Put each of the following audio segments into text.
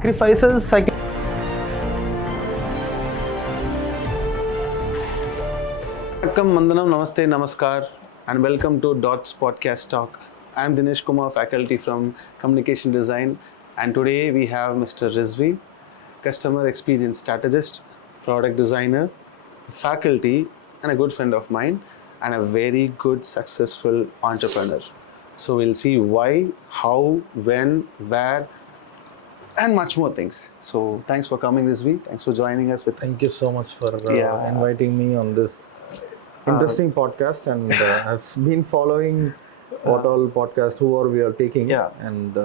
sacrifices I can. Welcome, Mandanam, Namaste, Namaskar, and welcome to Dots Podcast Talk. I am Dinesh Kumar, faculty from Communication Design, and today we have Mr. Rizvi, Customer Experience Strategist, Product Designer, faculty, and a good friend of mine, and a very good, successful entrepreneur. So we'll see why, how, when, where, and much more things. So thanks for coming, Rizvi. Thanks for joining us with us. Thank you so much for inviting me on this interesting podcast, and I've been following what all podcasts, who are we are taking, and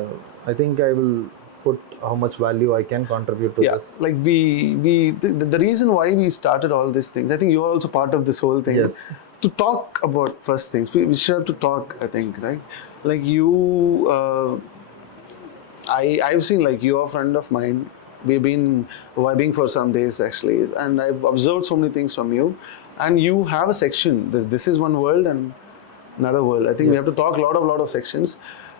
I think I will put how much value I can contribute to this. Like the reason why we started all these things, I think you are also part of this whole thing. Yes. To talk about first things, we should have to talk, I think, right? Like you, I've seen, like, you're a friend of mine. We've been vibing for some days actually, and I've observed so many things from you. And you have a section. This is one world and another world. I think we have to talk a lot of sections.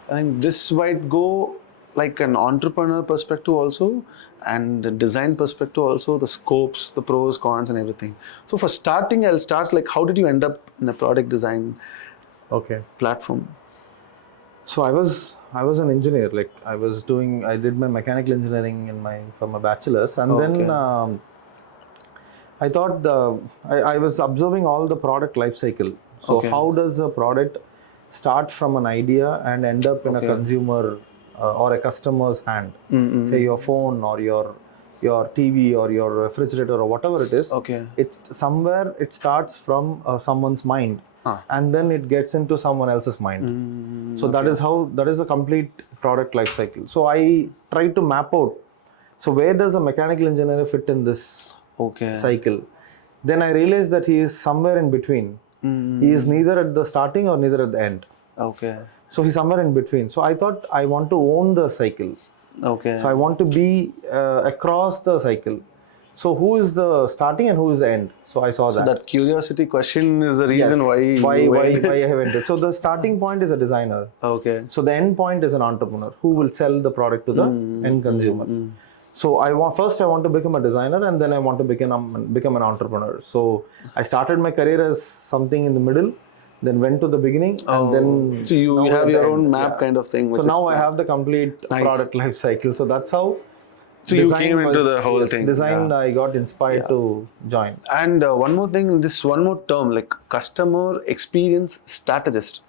I think this might go like an entrepreneur perspective also, and a design perspective also, the scopes, the pros, cons, and everything. So for starting, I'll start like, how did you end up in a product design platform? So I was an engineer. Like I did my mechanical engineering for my bachelor's, and then I thought I was observing all the product life cycle. So how does a product start from an idea and end up in a consumer or a customer's hand? Say your phone or your TV or your refrigerator or whatever it is. It's somewhere it starts from someone's mind, and then it gets into someone else's mind. So that is the complete product life cycle. So I tried to map out. So where does a mechanical engineer fit in this cycle? Then I realized that he is somewhere in between. He is neither at the starting or neither at the end. So he's somewhere in between. So I thought I want to own the cycle. So I want to be across the cycle. So who is the starting and who is the end? So I saw that. So that curiosity question is the reason why I went it. So the starting point is a designer. So the end point is an entrepreneur who will sell the product to the end consumer. So first I want to become a designer, and then I want to become an entrepreneur. So I started my career as something in the middle, then went to the beginning, and then... So you have your own map kind of thing. So now I have the complete product life cycle. So that's how... So you came into the whole thing. Design, I got inspired to join. And one more thing, one more term, like customer experience strategist.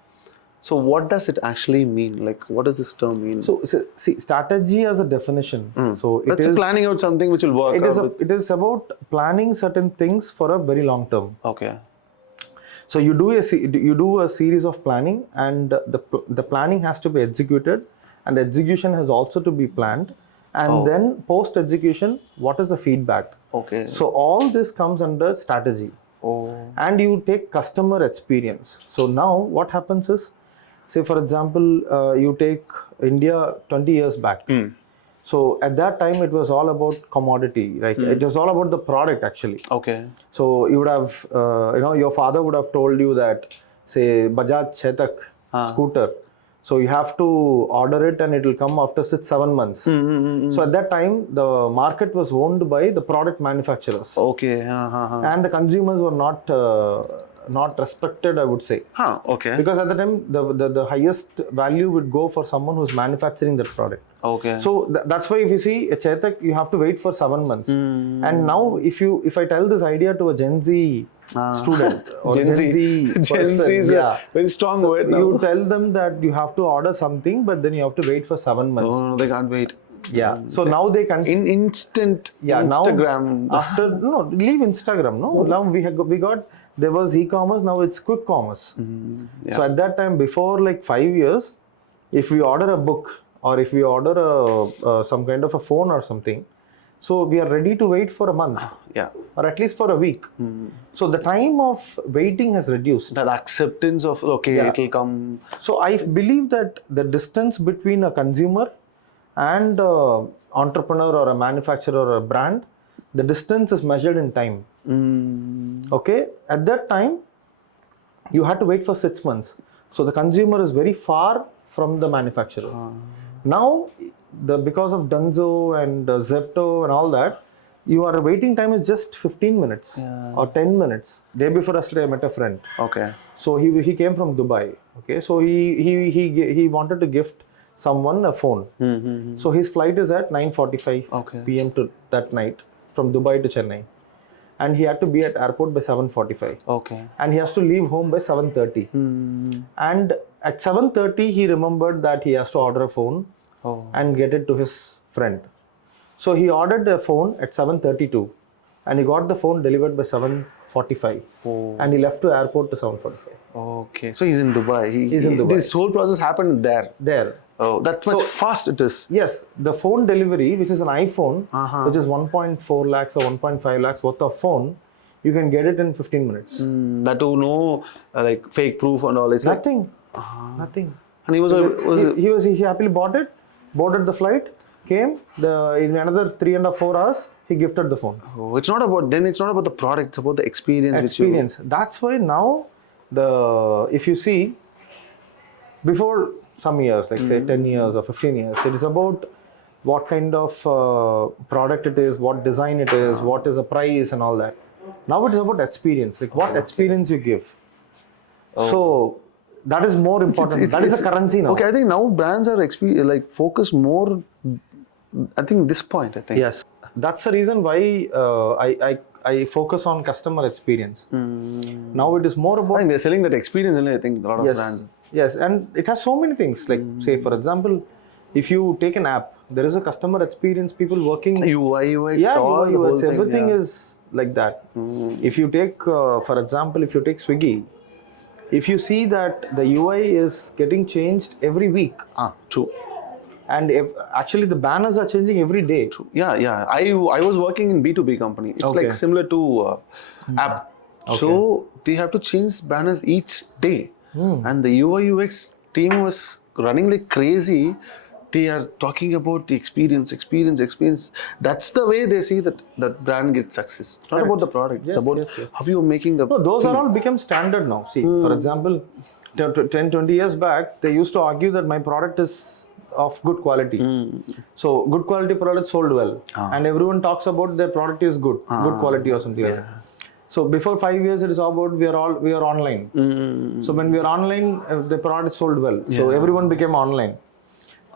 So what does it actually mean? Like, what does this term mean? So see, strategy as a definition. So it's planning out something which will work. It is about planning certain things for a very long term. So you do a series of planning, and the planning has to be executed, and the execution has also to be planned. And then post execution, what is the feedback? So all this comes under strategy. And you take customer experience. So now what happens is, say for example, you take India 20 years back. So at that time it was all about commodity, right? It was all about the product actually. So you would have, your father would have told you that, say Bajaj Chetak scooter. So you have to order it and it will come after 6-7 months. So at that time, the market was owned by the product manufacturers. And the consumers were not respected, I would say. Because at the time, the highest value would go for someone who's manufacturing that product. So that's why if you see a Chetak, you have to wait for 7 months. And now if I tell this idea to a Gen Z student or Gen Z is a very strong word now. You tell them that you have to order something, but then you have to wait for 7 months. No, they can't wait. So now they can instant Instagram. Now leave Instagram. Now there was e-commerce. Now it's quick commerce. So at that time, before like 5 years, if we order a book or if we order some kind of a phone or something, so we are ready to wait for a month. Or at least for a week. So the time of waiting has reduced. That acceptance of it will come. So I believe that the distance between a consumer and an entrepreneur or a manufacturer or a brand, the distance is measured in time. At that time, you had to wait for 6 months. So the consumer is very far from the manufacturer. Now because of Dunzo and Zepto and all that, your waiting time is just 15 minutes or 10 minutes. Day before yesterday, I met a friend. Okay. So he came from Dubai. Okay, so he wanted to gift someone a phone. So his flight is at 9:45 p.m. to that night from Dubai to Chennai, and he had to be at airport by 7:45. Okay. And he has to leave home by 7:30. And at 7:30 he remembered that he has to order a phone and get it to his friend. So he ordered the phone at 7:32, and he got the phone delivered by 7:45. And he left to airport to 7:45. Okay, so he's in Dubai. He's in Dubai. This whole process happened there. There. Oh, that's much fast it is. Yes, the phone delivery, which is an iPhone, which is 1.4 lakhs or 1.5 lakhs worth of phone, you can get it in 15 minutes. That to know like fake proof and all. It's Nothing. Nothing. And He happily bought it, boarded the flight, came. In another 3.5-4 hours, he gifted the phone. Oh, it's not about the product. It's about the experience. Experience. That's why now if you see, before some years, like say 10 years or 15 years, it is about what kind of product it is, what design it is, what is the price and all that. Now it is about experience, like what experience you give. So that is more important. That is a currency now. Okay, I think now brands are focused more. I think this point. I think yes, that's the reason why I focus on customer experience. Now it is more about. I think they're selling that experience only. I think a lot of brands. Yes, and it has so many things. Like say, for example, if you take an app, there is a customer experience. People working. UI, UX, UI, UX, everything is like that. If you take, for example, if you take Swiggy, if you see that the UI is getting changed every week. True. And actually the banners are changing every day. True. Yeah. I was working in B2B company. It's like similar to app. So they have to change banners each day. And the UI UX team was running like crazy. They are talking about the experience. That's the way they see that brand gets success. It's not about the product. It's about how you're making the. No, those are all become standard now. See, for example, 10-20 years back, they used to argue that my product is of good quality. So good quality product sold well, and everyone talks about their product is good quality or something like that. So before 5 years, it is all about we are online. So when we are online, the product is sold well. So everyone became online.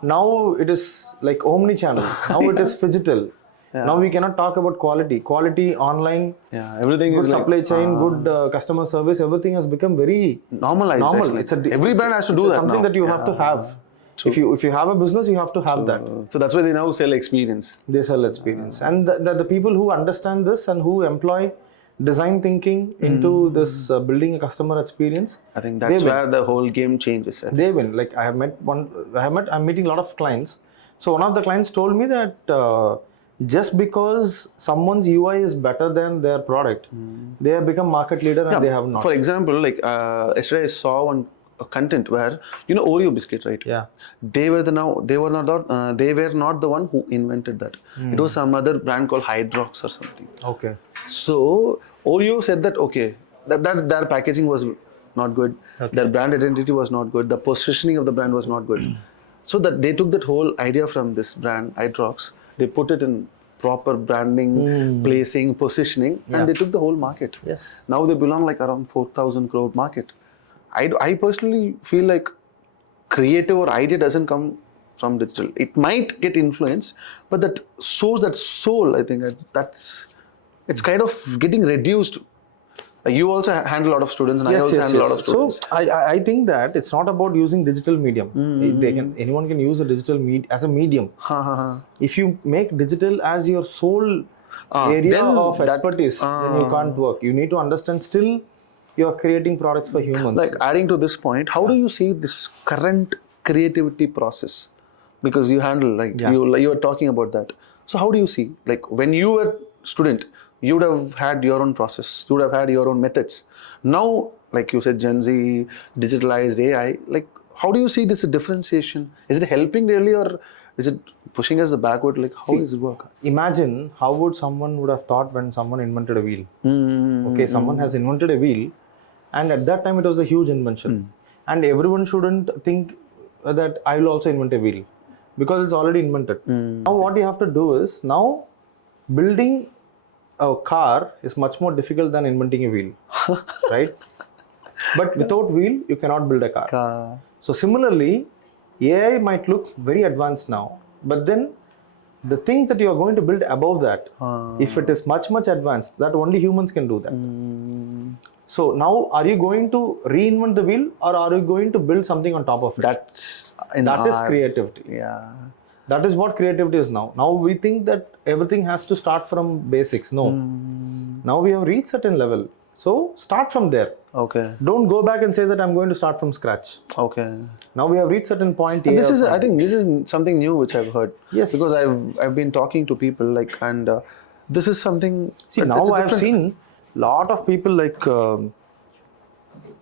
Now it is like omni-channel. Now it is phygital. Now we cannot talk about quality. Quality online. Everything good is supply chain, good customer service. Everything has become very normalized. Every brand has to do that. Something that you have to have. If you have a business, you have to have that. So that's why they now sell experience. They sell experience, and the people who understand this and who employ design thinking into this building a customer experience. I think that's where the whole game changes. They win. Like I'm meeting a lot of clients. So one of the clients told me that just because someone's UI is better than their product, they have become market leader and they have not. For example, like yesterday I saw one content where Oreo biscuit, right? Yeah. They were not the one who invented that. It was some other brand called Hydrox or something. Okay. So Oreo said that that their packaging was not good, their brand identity was not good, the positioning of the brand was not good. So that they took that whole idea from this brand Hydrox, they put it in proper branding, placing, positioning, and they took the whole market. Yes. Now they belong like around 4,000 crore market. I personally feel like creative or idea doesn't come from digital. It might get influence, but that soul, I think it's kind of getting reduced. Like you also handle a lot of students, and I also handle a lot of students. So I think that it's not about using digital medium. Anyone can use a digital as a medium. If you make digital as your sole area of expertise, then you can't work. You need to understand still you're creating products for humans. Like adding to this point, how do you see this current creativity process? Because you handle you were talking about that. So how do you see, like when you were student, you would have had your own process, you would have had your own methods. Now, like you said, Gen Z, digitalized AI, like how do you see this differentiation? Is it helping really, or is it pushing us backward? Like how does it work? Imagine how would someone would have thought when someone invented a wheel. Okay, someone has invented a wheel, and at that time it was a huge invention. And everyone shouldn't think that I will also invent a wheel. because it's already invented. Now what you have to do is, now building a car is much more difficult than inventing a wheel, right? But without wheel, you cannot build a car. So similarly, AI might look very advanced now, but then the thing that you are going to build above that, if it is much advanced, that only humans can do that. So now, are you going to reinvent the wheel, or are you going to build something on top of it? That is creativity. Yeah. That is what creativity is now. Now we think that everything has to start from basics. No. Now we have reached certain level. So start from there. Okay. Don't go back and say that I'm going to start from scratch. Okay. Now we have reached certain point. And I think this is something new which I've heard. Yes. Because I've been talking to people and this is something. See, now I've seen lot of people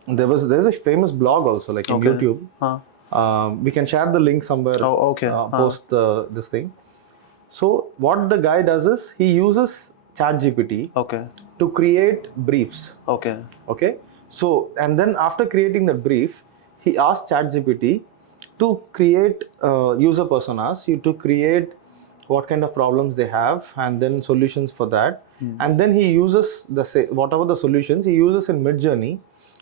there's a famous blog also in YouTube. We can share the link somewhere. Oh, okay. Post this thing. So what the guy does is he uses ChatGPT to create briefs. Okay. So, and then after creating the brief, he asked ChatGPT to create user personas, to create what kind of problems they have, and then solutions for that. And then he uses whatever the solutions he uses in Midjourney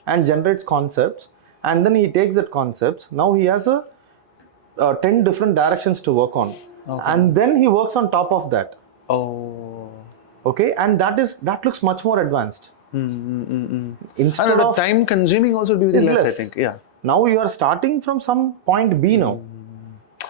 and generates concepts. And then he takes that concepts. Now he has 10 different directions to work on. And then he works on top of that. Okay, and that looks much more advanced. Instead of the time consuming also will be very less, I think. Yeah. Now you are starting from some point B now.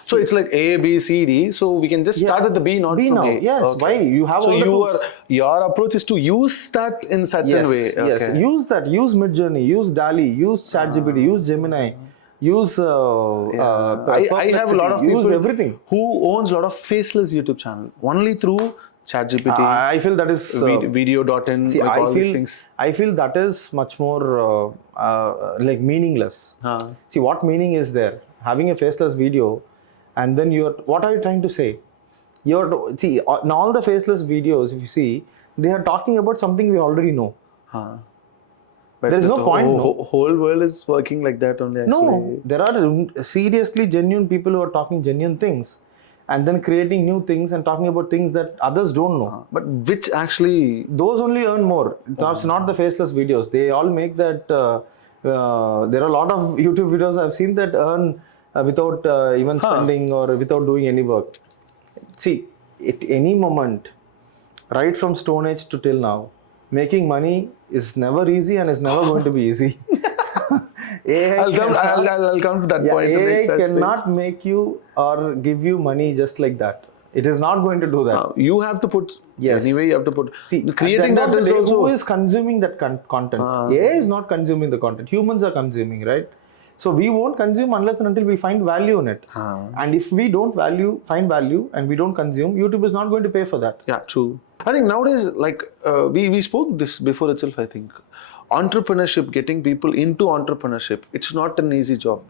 So it's like A, B, C, D. So we can just start with the B, not B from now. A. Yes. Okay. Why? You have all the tools. Your approach is to use that in certain way. Yes. Use that. Use Midjourney. Use DALL-E. Use ChatGPT. Use Gemini. Use. I have a lot of people everything who owns a lot of faceless YouTube channel only through ChatGPT. I feel that is video.in. All these things. I feel that is much more meaningless. See, what meaning is there? Having a faceless video, and then what are you trying to say? In all the faceless videos, if you see, they are talking about something we already know. But there is no point. The whole world is working like that only. Actually. No, there are seriously genuine people who are talking genuine things, and then creating new things and talking about things that others don't know. But which actually, those only earn more. That's not the faceless videos. They all make that. There are a lot of YouTube videos I've seen that earn without even spending or without doing any work. See, at any moment, right from Stone Age to till now, making money is never easy and is never going to be easy. I'll come to that point. AI cannot make you or give you money just like that. It is not going to do that. You have to put. Anyway, you have to put. See, creating that is also. Who is consuming that content? AI is not consuming the content. Humans are consuming, right? So we won't consume unless and until we find value in it. And if we don't find value and we don't consume, YouTube is not going to pay for that. Yeah, true. I think nowadays, we spoke this before itself, I think. Entrepreneurship, getting people into entrepreneurship, it's not an easy job.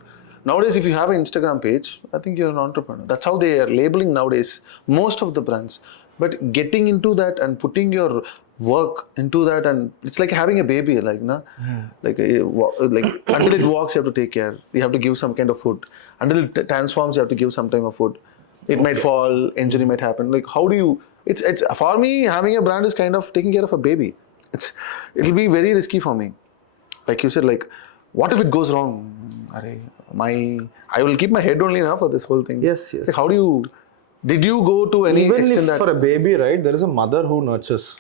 Nowadays, if you have an Instagram page, I think you're an entrepreneur. That's how they are labeling nowadays, most of the brands. But getting into that and putting your work into that, and it's like having a baby, until it walks, you have to take care. You have to give some kind of food. Until it transforms, you have to give some time of food. It might fall, injury might happen. How do you? It's for me, having a brand is kind of taking care of a baby. It'll be very risky for me. Like you said, what if it goes wrong? I will keep my head only now for this whole thing. Yes. How do you? Did you go to any extent that? For a baby, right, there is a mother who nurtures.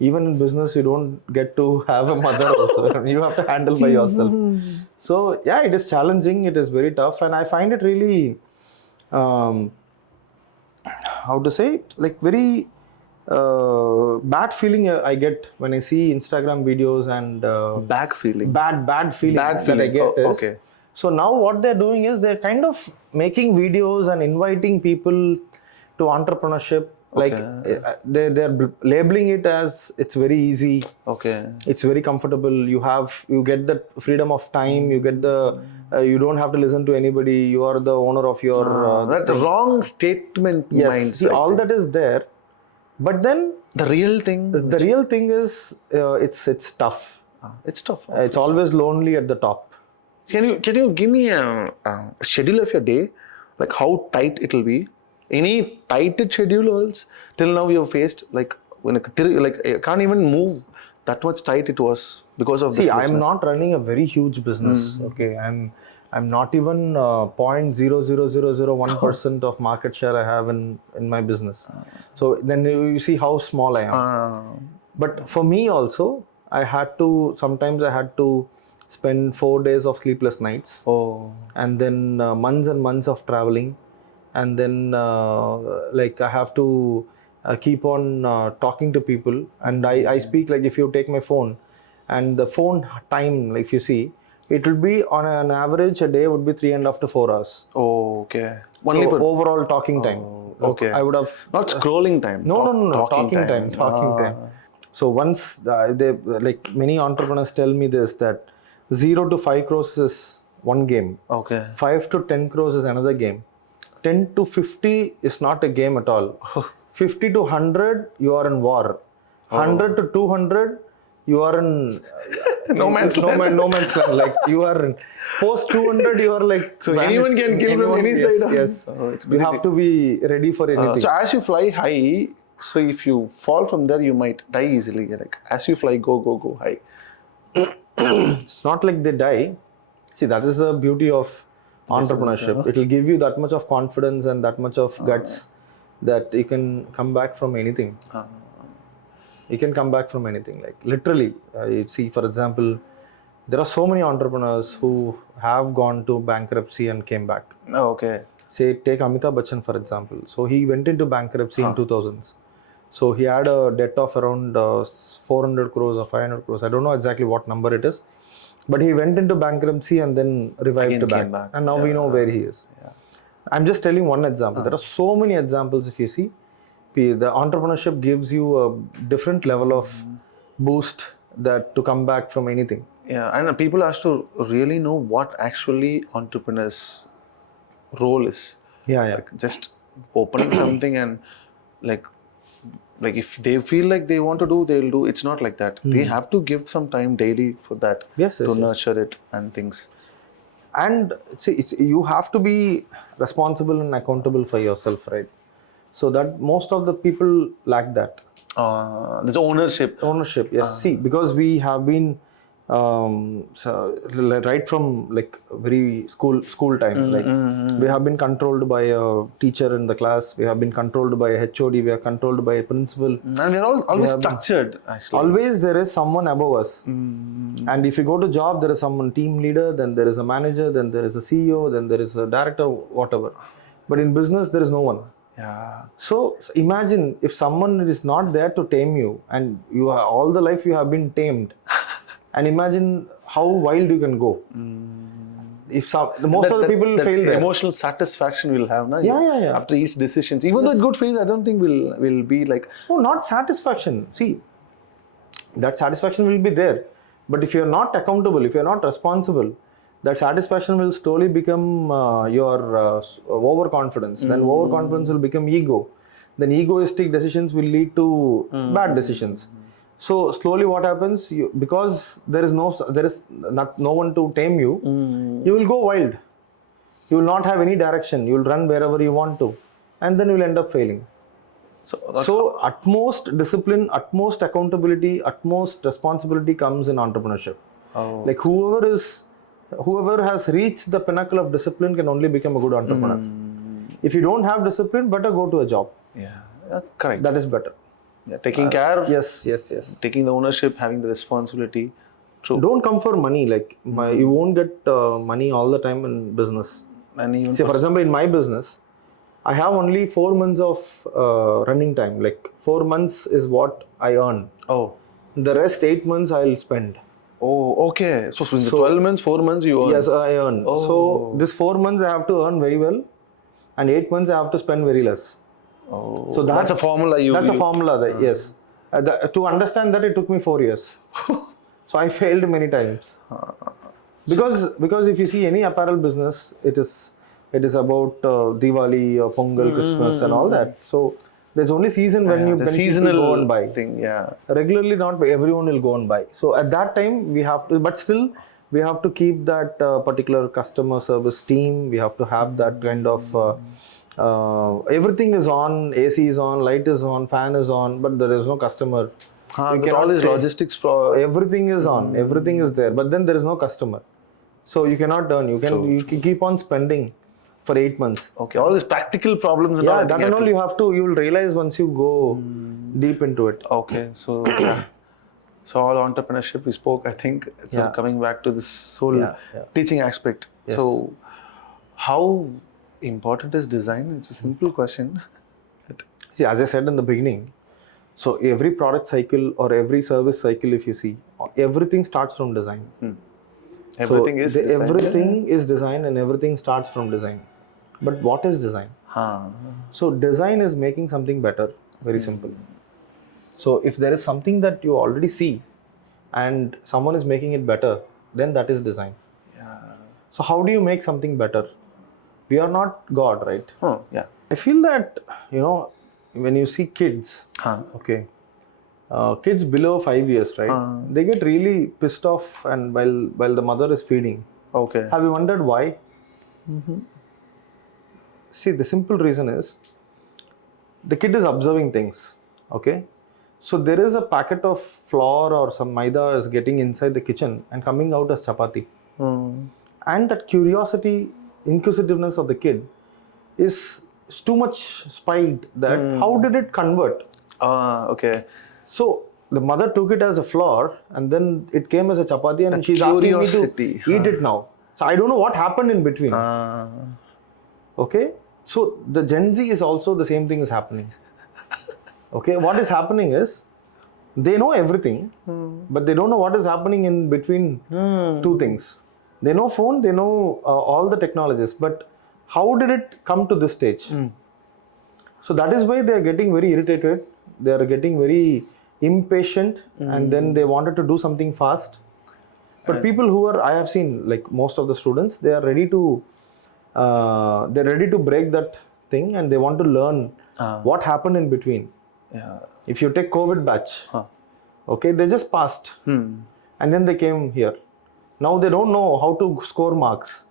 Even in business, you don't get to have a mother also. You have to handle by yourself. So, yeah, it is challenging. It is very tough. And I find it really, very bad feeling I get when I see Instagram videos and... Bad feeling that I get is... Okay. So now what they're doing is they're kind of making videos and inviting people to entrepreneurship. They're labeling it as it's very easy. Okay. It's very comfortable. You get the freedom of time. You get you don't have to listen to anybody. You are the owner of your. That's the wrong statement. Yes. See, all that is there, but then the real thing. The real thing is it's tough. It's tough. It's always lonely at the top. Can you give me a schedule of your day? like how tight it will be. Any tighted schedules till now you have faced, like when I can't even move, that much tight it was because of this See, I'm business. not running a very huge business. Okay, I'm not even 0.00001% of market share I have in my business. So then you see how small I am. But for me also, sometimes I had to spend 4 days of sleepless nights. And then months and months of traveling. And then like I have to keep on talking to people. And I speak, like if you take my phone and the phone time, like if you see, it will be on an average a day would be 3.5 to 4 hours. Okay. Only for overall talking time. Okay. I would have not scrolling time. No, talking time. So once they, like many entrepreneurs tell me this, that 0 to 5 crores is one game. Okay. 5 to 10 crores is another game. 10 to 50 is not a game at all. 50 to 100, you are in war. 100 to 200, you are in no man's land. No man's land. Like you are in post 200, you are like. So anyone can kill from any side. Yes. You have to be ready for anything. So as you fly high, so if you fall from there, you might die easily. Like as you fly, go high. It's not like they die. See, that is the beauty of entrepreneurship. It will give you that much of confidence and that much of guts that you can come back from anything. You can come back from anything. Like literally, you see, for example, there are so many entrepreneurs who have gone to bankruptcy and came back. Okay. Say, take Amitabh Bachchan for example. So he went into bankruptcy in 2000s. So he had a debt of around 400 crores or 500 crores. I don't know exactly what number it is. But he went into bankruptcy and then revived back. And now we know where he is. I'm just telling one example. There are so many examples if you see. The entrepreneurship gives you a different level of boost that to come back from anything. Yeah, and people have to really know what actually entrepreneurs' role is. Like just opening something and like if they feel like they want to do, they'll do. It's not like that. They have to give some time daily for that to nurture it and things. And see, you have to be responsible and accountable for yourself, right? So that most of the people lack that. There's ownership. Ownership, yes. See, because we have been right from like very school time, like we have been controlled by a teacher in the class. We have been controlled by a HOD. We are controlled by a principal. And we are always structured. Actually, always there is someone above us. And if you go to job, there is someone team leader. Then there is a manager. Then there is a CEO. Then there is a director. Whatever. But in business, there is no one. So imagine if someone is not there to tame you, and you are all the life you have been tamed. And imagine how wild you can go. If most of the people fail there. Emotional satisfaction we'll have now. Yeah. After each decisions, even though it's good feelings, I don't think will be like. No, not satisfaction. See, that satisfaction will be there, but if you're not accountable, if you're not responsible, that satisfaction will slowly become your overconfidence. Then overconfidence will become ego. Then egoistic decisions will lead to bad decisions. So slowly, what happens? Because there is no one to tame you. You will go wild. You will not have any direction. You will run wherever you want to, and then you will end up failing. So utmost discipline, utmost accountability, utmost responsibility comes in entrepreneurship. Like whoever has reached the pinnacle of discipline can only become a good entrepreneur. If you don't have discipline, better go to a job. Correct. That is better. Taking care. Yes. Taking the ownership, having the responsibility. True. Don't come for money. Like you won't get money all the time in business. And even for example, in my business, I have only 4 months of running time. Like 4 months is what I earn. The rest 8 months I'll spend. Okay. So in the 12 months, 4 months you earn. Yes, I earn. So this 4 months I have to earn very well, and 8 months I have to spend very less. So that's a formula. That's a formula. Yes. To understand that, it took me 4 years. So I failed many times. Because if you see any apparel business, it is about Diwali or Pongal, Christmas and all that. So there's only season when seasonal go and buy. Thing, Regularly, not everyone will go and buy. So at that time we have to, but still we have to keep that particular customer service team. We have to have that kind of everything is on, AC is on, light is on, fan is on, but there is no customer. You cannot all these logistics. Everything is on, everything is there, but then there is no customer. So you cannot earn. You can keep on spending for 8 months. Okay, all these practical problems. And that and all you will realize once you go deep into it. Okay, so so all entrepreneurship we spoke. I think it's coming back to this whole teaching aspect. Yes. So how important is design? It's a simple question. See, as I said in the beginning, so every product cycle or every service cycle, if you see, everything starts from design. Everything is design. Everything is design and everything starts from design. But what is design? So design is making something better. Very simple. So if there is something that you already see and someone is making it better, then that is design. So how do you make something better? We are not God, right? I feel that, when you see kids, kids below 5 years, right? They get really pissed off and while the mother is feeding. Okay. Have you wondered why? See, the simple reason is the kid is observing things. Okay. So there is a packet of flour or some maida is getting inside the kitchen and coming out as chapati. And that curiosity, inquisitiveness of the kid is too much spied that how did it convert? Okay. So the mother took it as a flour and then it came as a chapati and she's asking me to eat it now. So I don't know what happened in between. Okay. So the Gen Z is also the same thing is happening. Okay. What is happening is they know everything, but they don't know what is happening in between two things. They know phone, they know all the technologies, but how did it come to this stage? So that is why they are getting very irritated. They are getting very impatient and then they wanted to do something fast. But people who are, I have seen like most of the students, they are ready to break that thing and they want to learn what happened in between. If you take COVID batch, okay, they just passed and then they came here. Now they don't know how to score marks.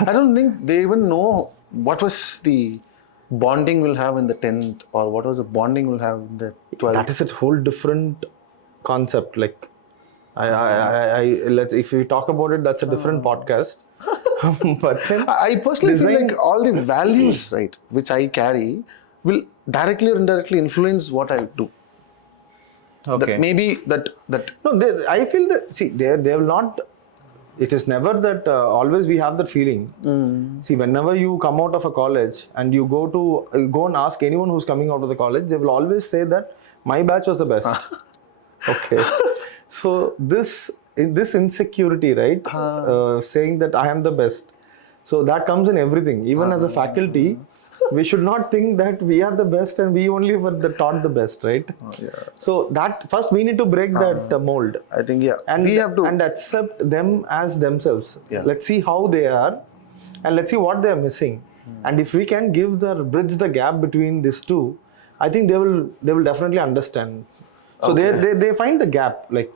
I don't think they even know what was the bonding will have in the 10th or what was the bonding will have in the 12th. That is a whole different concept. Like, if we talk about it, that's a different podcast. But I personally feel like all the values, right, which I carry will directly or indirectly influence what I do. Okay. That No, I feel that, see, they will not, it is never that always we have that feeling. See, whenever you come out of a college and you go and ask anyone who's coming out of the college, they will always say that my batch was the best. Okay. So this insecurity, right? Saying that I am the best. So that comes in everything. Even as a faculty, we should not think that we are the best and we only were taught the best, right? So that first we need to break that mold. I think and we have to accept them as themselves. Let's see how they are, and let's see what they are missing. And if we can bridge the gap between these two, I think they will definitely understand. So they find the gap. Like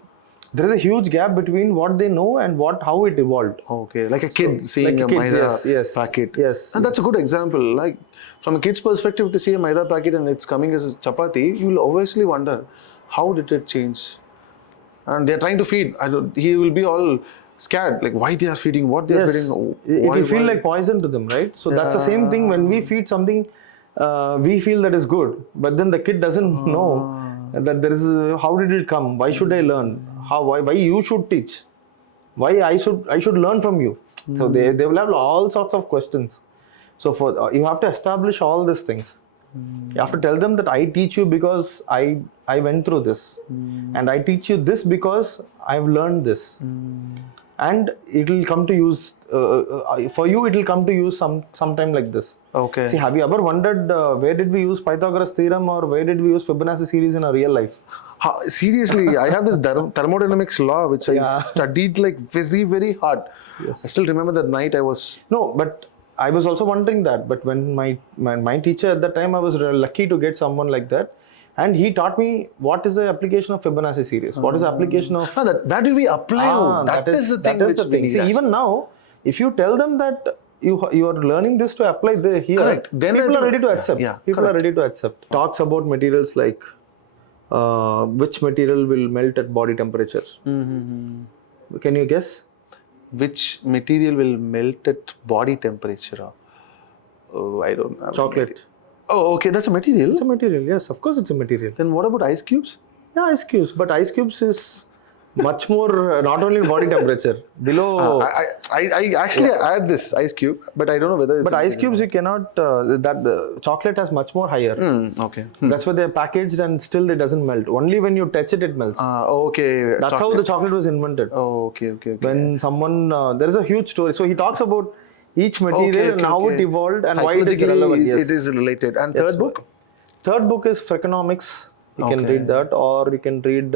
there is a huge gap between what they know and how it evolved. Okay, like a kid seeing a maida packet. Yes. And that's a good example. Like from a kid's perspective, to see a maida packet and it's coming as a chapati, you will obviously wonder, how did it change? And they're trying to feed. He will be all scared, like why they are feeding, what they are feeding. It will feel like poison to them, right? So that's the same thing when we feed something, we feel that is good, but then the kid doesn't know that there is how did it come? Why should I learn? Why you should teach? Why I should learn from you? So they will have all sorts of questions. So you have to establish all these things. You have to tell them that I teach you because I went through this, and I teach you this because I've learned this, and it will come to use for you. It will come to use sometime like this. Okay. See, have you ever wondered where did we use Pythagoras theorem or where did we use Fibonacci series in our real life? Seriously, I have this thermodynamics law which I studied like very, very hard. I still remember that night I was... No, but I was also wondering that, but when my teacher at that time, I was lucky to get someone like that, and he taught me what is the application of Fibonacci series, what is the application of that will be apply. That is the thing. That is the thing. See, even now, if you tell them that you are learning this to apply here, correct. Then people are ready to accept. Yeah, people are ready to accept. Talks about materials like which material will melt at body temperature. Can you guess? Which material will melt at body temperature? Oh, I don't know. Chocolate. Oh, okay, that's a material. It's a material. Yes, of course, it's a material. Then what about ice cubes? Yeah, ice cubes. But ice cubes is much more not only body temperature below. I actually add this ice cube, but I don't know whether it's. But ice cubes you cannot. That the chocolate has much more higher. Okay. That's why they're packaged and still it doesn't melt. Only when you touch it, it melts. Okay. That's how the chocolate was invented. Oh, okay. When someone there is a huge story. So he talks about each material and how it evolved and why it is relevant. Yes. It is related. And third book? Third book is Freakonomics. You can read that, or you can read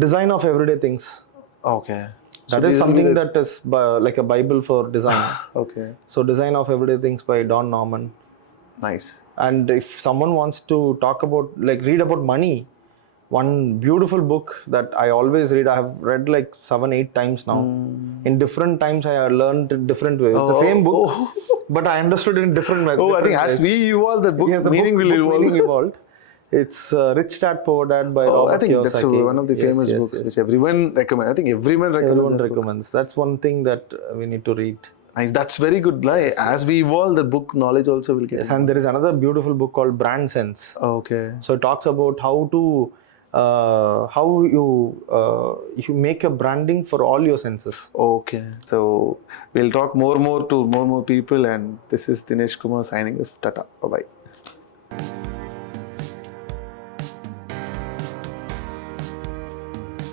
Design of Everyday Things. Okay. That is something that is like a Bible for design. Okay. So Design of Everyday Things by Don Norman. Nice. And if someone wants to talk about, like read about money, one beautiful book that I always read, I have read like 7-8 times now. In different times I learned in different ways. It's the same book, but I understood it in different methods. I think as we evolve, the book meaning will evolve. It's Rich Dad Poor Dad by Robert I think Kiyosaki. That's one of the famous books which everyone recommends. I think everyone recommends. That's one thing that we need to read. Nice. That's very good. As we evolve, the book knowledge also will get. Yes, and there is another beautiful book called Brand Sense. Okay. So it talks about how you make a branding for all your senses. Okay. So we'll talk more to more people, and this is Dinesh Kumar signing off. Tata. Bye bye.